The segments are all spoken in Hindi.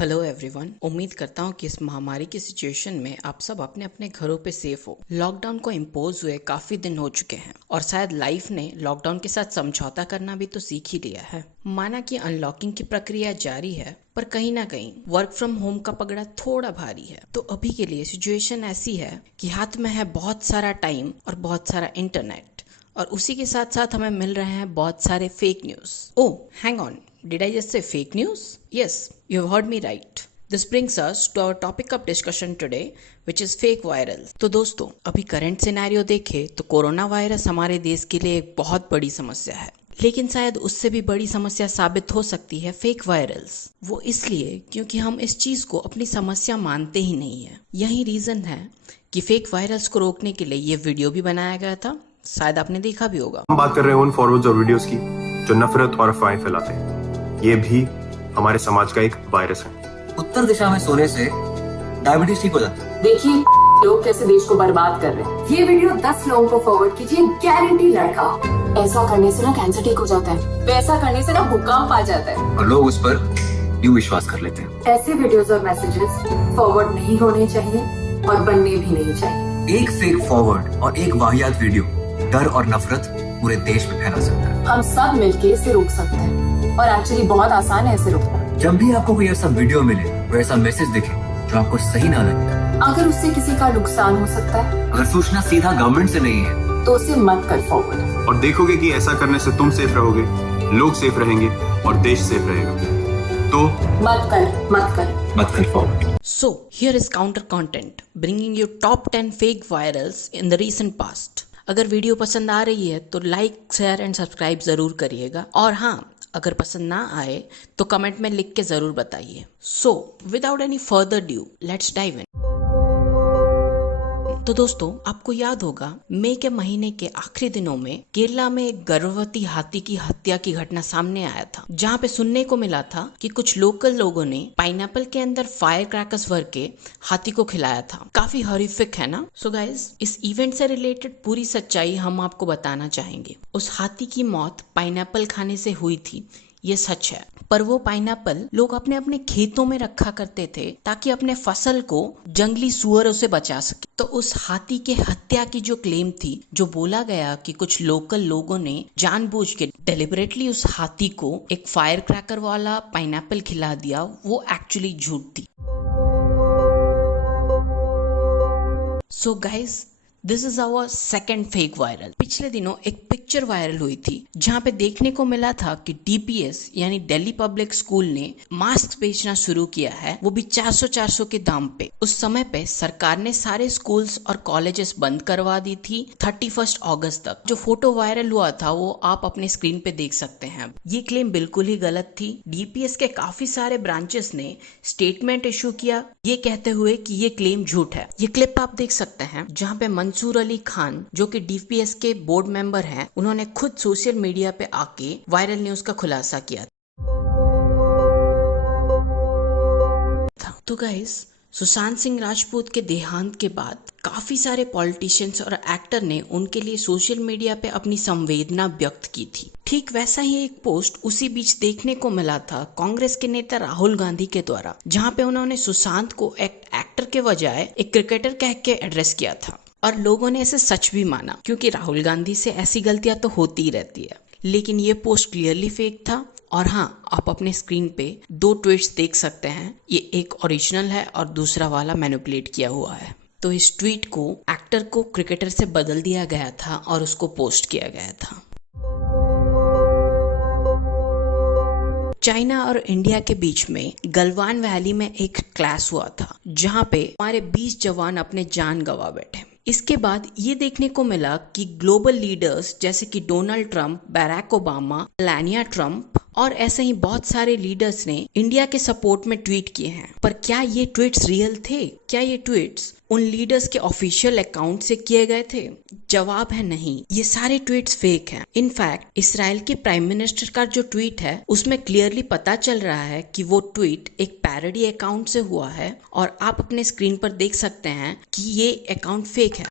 हेलो एवरीवन, उम्मीद करता हूँ कि इस महामारी की सिचुएशन में आप सब अपने अपने घरों पे सेफ हो। लॉकडाउन को इम्पोज हुए काफी दिन हो चुके हैं और शायद लाइफ ने लॉकडाउन के साथ समझौता करना भी तो सीख ही लिया है। माना कि अनलॉकिंग की प्रक्रिया जारी है, पर कहीं ना कहीं वर्क फ्रॉम होम का पगड़ा थोड़ा भारी है। तो अभी के लिए सिचुएशन ऐसी है कि हाथ में है बहुत सारा टाइम और बहुत सारा इंटरनेट, और उसी के साथ साथ हमें मिल रहे हैं बहुत सारे fake news. Oh, hang on, did I just say fake news? Yes, you have heard me right. This brings us to our topic of discussion today, which is fake viral. तो दोस्तों, अभी करंट सिनेरियो देखे तो कोरोना वायरस हमारे देश के लिए एक बहुत बड़ी समस्या है, लेकिन शायद उससे भी बड़ी समस्या साबित हो सकती है फेक वायरल्स। वो इसलिए क्योंकि हम इस चीज को अपनी समस्या मानते ही नहीं है। यही रीजन है कि फेक वायरल्स को रोकने के लिए ये वीडियो भी बनाया गया था। शायद आपने देखा भी होगा। हम बात कर रहे हैं उन फॉरवर्ड्स और वीडियोस की जो नफरत और अफवाहें फैलाते हैं। ये भी हमारे समाज का एक वायरस है। उत्तर दिशा में सोने से डायबिटीज ठीक हो जाता है। देखिए लोग कैसे देश को बर्बाद कर रहे हैं। ये वीडियो 10 लोगों को फॉरवर्ड कीजिए, गारंटी लड़का। ऐसा करने से ना कैंसर ठीक हो जाता है, वैसा करने से ना भूकंप आ जाता है, और लोग उस पर यूं विश्वास कर लेते हैं। ऐसे वीडियोस और मैसेजेस फॉरवर्ड नहीं होने चाहिए और बनने भी नहीं चाहिए। एक फेक फॉरवर्ड और एक वाहियात वीडियो डर और नफरत पूरे देश में फैला सकता है। हम सब मिलके इसे रोक सकते हैं, और एक्चुअली बहुत आसान है इसे रोकना। जब भी आपको कोई ऐसा वीडियो मिले, कोई ऐसा मैसेज दिखे जो आपको सही ना लगे, अगर उससे किसी का नुकसान हो सकता है, अगर सूचना सीधा गवर्नमेंट से नहीं है, तो उसे मत कर फॉरवर्ड। और देखोगे कि ऐसा करने से तुम सेफ रहोगे, लोग सेफ रहेंगे और देश सेफ रहेगा। तो मत कर forward. So, here is counter content, bringing you top 10 fake virals in the recent past. अगर वीडियो पसंद आ रही है तो लाइक, शेयर एंड सब्सक्राइब जरूर करिएगा, और हाँ, अगर पसंद ना आए तो कमेंट में लिख के जरूर बताइए। So, without any further ado, let's dive in. तो दोस्तों, आपको याद होगा मई के महीने के आखिरी दिनों में केरला में एक गर्भवती हाथी की हत्या की घटना सामने आया था, जहां पे सुनने को मिला था कि कुछ लोकल लोगों ने पाइनएप्पल के अंदर फायर क्रैकर्स भर के हाथी को खिलाया था। काफी हॉरिफिक है ना। सो गाइस, इस इवेंट से रिलेटेड पूरी सच्चाई हम आपको बताना चाहेंगे। उस हाथी की मौत पाइनएप्पल खाने से हुई थी, ये सच है, पर वो पाइनएप्पल लोग अपने अपने खेतों में रखा करते थे ताकि अपने फसल को जंगली सुअरों से बचा सके। तो उस हाथी के हत्या की जो क्लेम थी, जो बोला गया कि कुछ लोकल लोगों ने जानबूझ के डेलिबरेटली उस हाथी को एक फायर क्रैकर वाला पाइनएप्पल खिला दिया, वो एक्चुअली झूठ थी। So guys, this is our second fake viral. पिछले दिनों एक पिक्चर वायरल हुई थी जहां पे देखने को मिला था कि डीपीएस यानी दिल्ली पब्लिक स्कूल ने मास्क बेचना शुरू किया है, वो भी 400 के दाम पे। उस समय पे सरकार ने सारे स्कूल्स और कॉलेजेस बंद करवा दी थी 31 अगस्त तक। जो फोटो वायरल हुआ था वो आप अपने स्क्रीन पे देख सकते हैं। ये क्लेम बिल्कुल ही गलत थी। डीपीएस के काफी सारे ब्रांचेस ने स्टेटमेंट इशू किया ये कहते हुए कि ये क्लेम झूठ है। ये क्लिप आप देख सकते हैं जहाँ पे मंसूर अली खान, जो कि डीपीएस के बोर्ड मेंबर हैं, उन्होंने खुद सोशल मीडिया पे आके वायरल न्यूज का खुलासा किया था। तो गाइस, सुशांत सिंह राजपूत के देहांत के बाद काफी सारे पॉलिटिशियंस और एक्टर ने उनके लिए सोशल मीडिया पे अपनी संवेदना व्यक्त की थी। ठीक वैसा ही एक पोस्ट उसी बीच देखने को मिला था कांग्रेस के नेता राहुल गांधी के द्वारा, जहां पे उन्होंने सुशांत को एक एक्टर के बजाय एक क्रिकेटर कह के एड्रेस किया था, और लोगों ने इसे सच भी माना, क्योंकि राहुल गांधी से ऐसी गलतियां तो होती ही रहती है। लेकिन ये पोस्ट क्लियरली फेक था। और हाँ, आप अपने स्क्रीन पे 2 ट्वीट्स देख सकते हैं। ये एक ओरिजिनल है और दूसरा वाला मैनिपुलेट किया हुआ है। तो इस ट्वीट को एक्टर को क्रिकेटर से बदल दिया गया था और उसको पोस्ट किया गया था। चाइना और इंडिया के बीच में गलवान वैली में एक क्लैश हुआ था, जहां पे हमारे 20 जवान अपने जान गंवा बैठे। इसके बाद ये देखने को मिला कि ग्लोबल लीडर्स जैसे कि Donald Trump, बैराक Obama, Melania Trump और ऐसे ही बहुत सारे लीडर्स ने इंडिया के सपोर्ट में ट्वीट किए हैं। पर क्या ये ट्वीट्स रियल थे? क्या ये ट्वीट्स उन लीडर्स के ऑफिशियल अकाउंट से किए गए थे? जवाब है नहीं, ये सारे ट्वीट्स फेक हैं। इनफैक्ट इसराइल के प्राइम मिनिस्टर का जो ट्वीट है उसमें क्लियरली पता चल रहा है कि वो ट्वीट एक पैरोडी अकाउंट से हुआ है, और आप अपने स्क्रीन पर देख सकते हैं कि ये अकाउंट फेक है।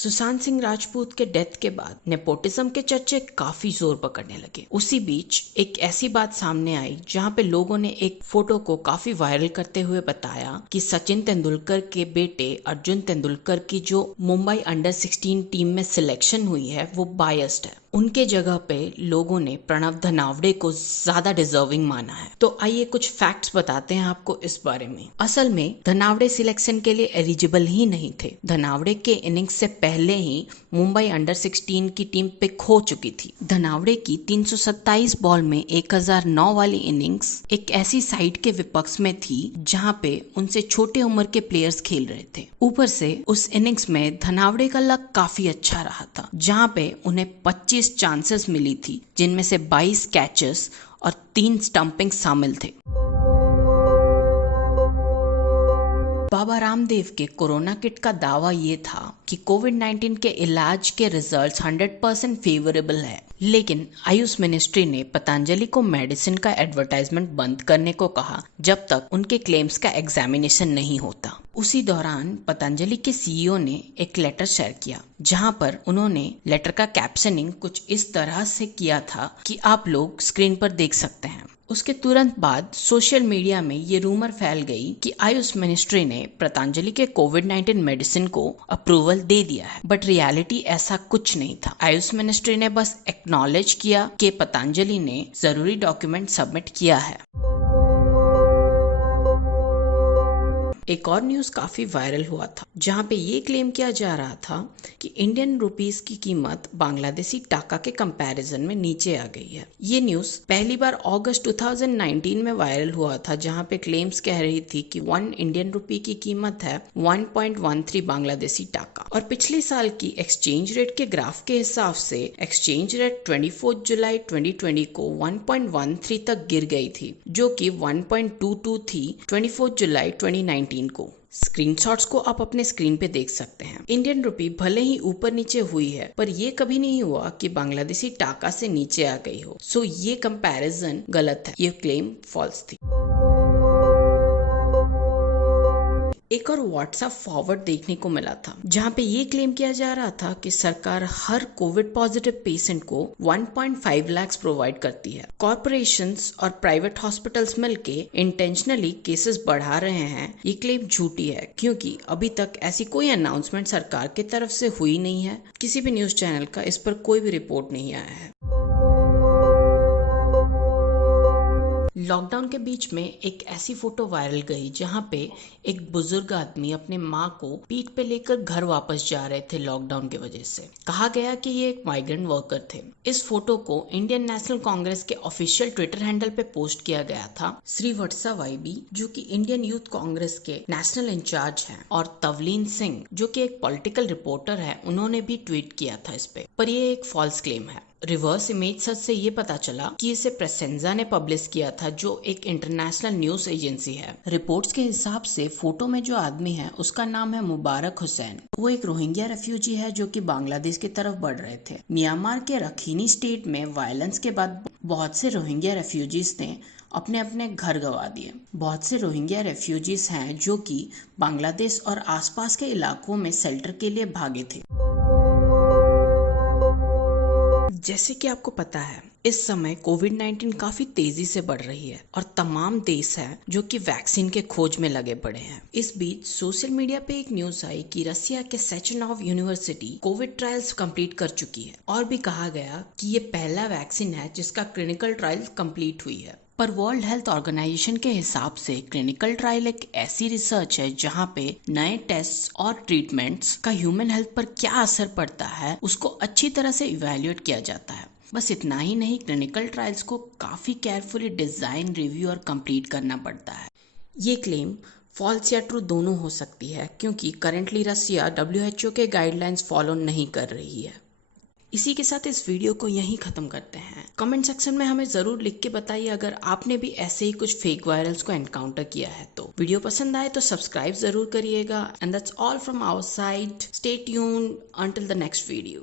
सुशांत सिंह राजपूत के डेथ के बाद नेपोटिज्म के चर्चे काफी जोर पकड़ने लगे। उसी बीच एक ऐसी बात सामने आई जहां पे लोगों ने एक फोटो को काफी वायरल करते हुए बताया कि सचिन तेंदुलकर के बेटे अर्जुन तेंदुलकर की जो मुंबई अंडर 16 टीम में सिलेक्शन हुई है वो बायस्ड है। उनके जगह पे लोगों ने प्रणव धनावड़े को ज्यादा डिजर्विंग माना है। तो आइए कुछ फैक्ट्स बताते हैं आपको इस बारे में। असल में धनावड़े सिलेक्शन के लिए एलिजिबल ही नहीं थे। धनावड़े के इनिंग्स से पहले ही मुंबई अंडर 16 की टीम पिक हो चुकी थी। धनावड़े की 327 बॉल में 1009 वाली इनिंग्स एक ऐसी साइड के विपक्ष में थी जहां पे उनसे छोटे उम्र के प्लेयर्स खेल रहे थे। ऊपर से उस इनिंग्स में धनावड़े का लक काफी अच्छा रहा था, जहां पे उन्हें 25 चांसेस मिली थी, जिनमें से 22 कैचेस और 3 स्टंपिंग शामिल थे। बाबा रामदेव के कोरोना किट का दावा ये था कि कोविड-19 के इलाज के रिजल्ट्स 100% फेवरेबल है, लेकिन आयुष मिनिस्ट्री ने पतंजलि को मेडिसिन का एडवर्टाइजमेंट बंद करने को कहा जब तक उनके क्लेम्स का एग्जामिनेशन नहीं होता। उसी दौरान पतंजलि के सीईओ ने एक लेटर शेयर किया, जहां पर उन्होंने लेटर का कैप्शनिंग कुछ इस तरह से किया था कि आप लोग स्क्रीन पर देख सकते हैं। उसके तुरंत बाद सोशल मीडिया में ये रूमर फैल गई कि आयुष मिनिस्ट्री ने पतंजलि के कोविड-19 मेडिसिन को अप्रूवल दे दिया है, बट रियलिटी ऐसा कुछ नहीं था। आयुष मिनिस्ट्री ने बस एक्नॉलेज किया कि पतंजलि ने जरूरी डॉक्यूमेंट सबमिट किया है। एक और न्यूज काफी वायरल हुआ था, जहां पे ये क्लेम किया जा रहा था कि इंडियन रुपीस की कीमत बांग्लादेशी टाका के कंपैरिजन में नीचे आ गई है। ये न्यूज पहली बार अगस्त 2019 में वायरल हुआ था, जहां पे क्लेम्स कह रही थी कि 1 इंडियन रुपी की कीमत है 1.13 बांग्लादेशी टाका। और पिछले साल की एक्सचेंज रेट के ग्राफ के हिसाब से एक्सचेंज रेट 24 जुलाई 2020 को 1.13 तक गिर गई थी, जो कि 1.22 थी 24 जुलाई 2019 को। स्क्रीनशॉट्स को आप अपने स्क्रीन पे देख सकते हैं। इंडियन रुपी भले ही ऊपर नीचे हुई है, पर ये कभी नहीं हुआ कि बांग्लादेशी टाका से नीचे आ गई हो। सो ये कंपैरिजन गलत है, ये क्लेम फॉल्स थी। एक और व्हाट्सएप फॉरवर्ड देखने को मिला था, जहां पे ये क्लेम किया जा रहा था कि सरकार हर कोविड पॉजिटिव पेशेंट को 1.5 लाख प्रोवाइड करती है। कॉर्पोरेशंस और प्राइवेट हॉस्पिटल्स मिलके इंटेंशनली केसेस बढ़ा रहे हैं। ये क्लेम झूठी है, क्योंकि अभी तक ऐसी कोई अनाउंसमेंट सरकार की तरफ से हुई नहीं है। किसी भी न्यूज चैनल का इस पर कोई भी रिपोर्ट नहीं आया है। लॉकडाउन के बीच में एक ऐसी फोटो वायरल गई जहां पे एक बुजुर्ग आदमी अपने माँ को पीठ पे लेकर घर वापस जा रहे थे लॉकडाउन की वजह से। कहा गया कि ये एक माइग्रेंट वर्कर थे। इस फोटो को इंडियन नेशनल कांग्रेस के ऑफिशियल ट्विटर हैंडल पे पोस्ट किया गया था। श्री वत्सा वाईबी, जो कि इंडियन यूथ कांग्रेस के नेशनल इंचार्ज हैं, और तवलीन सिंह, जो कि एक पॉलिटिकल रिपोर्टर है, उन्होंने भी ट्वीट किया था इस पे। पर ये एक फॉल्स क्लेम है। रिवर्स इमेज सर्च से ये पता चला कि इसे प्रेसेंजा ने पब्लिश किया था, जो एक इंटरनेशनल न्यूज एजेंसी है। रिपोर्ट्स के हिसाब से फोटो में जो आदमी है उसका नाम है मुबारक हुसैन। वो एक रोहिंग्या रेफ्यूजी है जो कि बांग्लादेश की तरफ बढ़ रहे थे। म्यांमार के रखीनी स्टेट में वायलेंस के बाद बहुत से रोहिंग्या रेफ्यूजीज ने अपने अपने घर गंवा दिए। बहुत से रोहिंग्या रेफ्यूजीज हैं जो कि बांग्लादेश और आसपास के इलाकों में शेल्टर के लिए भागे थे। जैसे कि आपको पता है, इस समय कोविड-19 काफी तेजी से बढ़ रही है और तमाम देश हैं जो कि वैक्सीन के खोज में लगे पड़े हैं। इस बीच सोशल मीडिया पे एक न्यूज आई कि रसिया के सेचनोव यूनिवर्सिटी कोविड ट्रायल्स कंप्लीट कर चुकी है, और भी कहा गया कि ये पहला वैक्सीन है जिसका क्लिनिकल ट्रायल कंप्लीट हुई है। पर वर्ल्ड हेल्थ ऑर्गेनाइजेशन के हिसाब से क्लिनिकल ट्रायल एक ऐसी रिसर्च है जहां पे नए टेस्ट और ट्रीटमेंट्स का ह्यूमन हेल्थ पर क्या असर पड़ता है उसको अच्छी तरह से इवैल्यूएट किया जाता है। बस इतना ही नहीं, क्लिनिकल ट्रायल्स को काफी केयरफुली डिजाइन, रिव्यू और कंप्लीट करना पड़ता है। ये क्लेम फॉल्स या ट्रू दोनों हो सकती है, क्योंकि करेंटली रसिया WHO के गाइडलाइंस फॉलो नहीं कर रही है। इसी के साथ इस वीडियो को यहीं खत्म करते हैं। कमेंट सेक्शन में हमें जरूर लिख के बताइए अगर आपने भी ऐसे ही कुछ फेक वायरल्स को एनकाउंटर किया है तो। वीडियो पसंद आए तो सब्सक्राइब जरूर करिएगा। And that's all from our side. Stay tuned until the next video.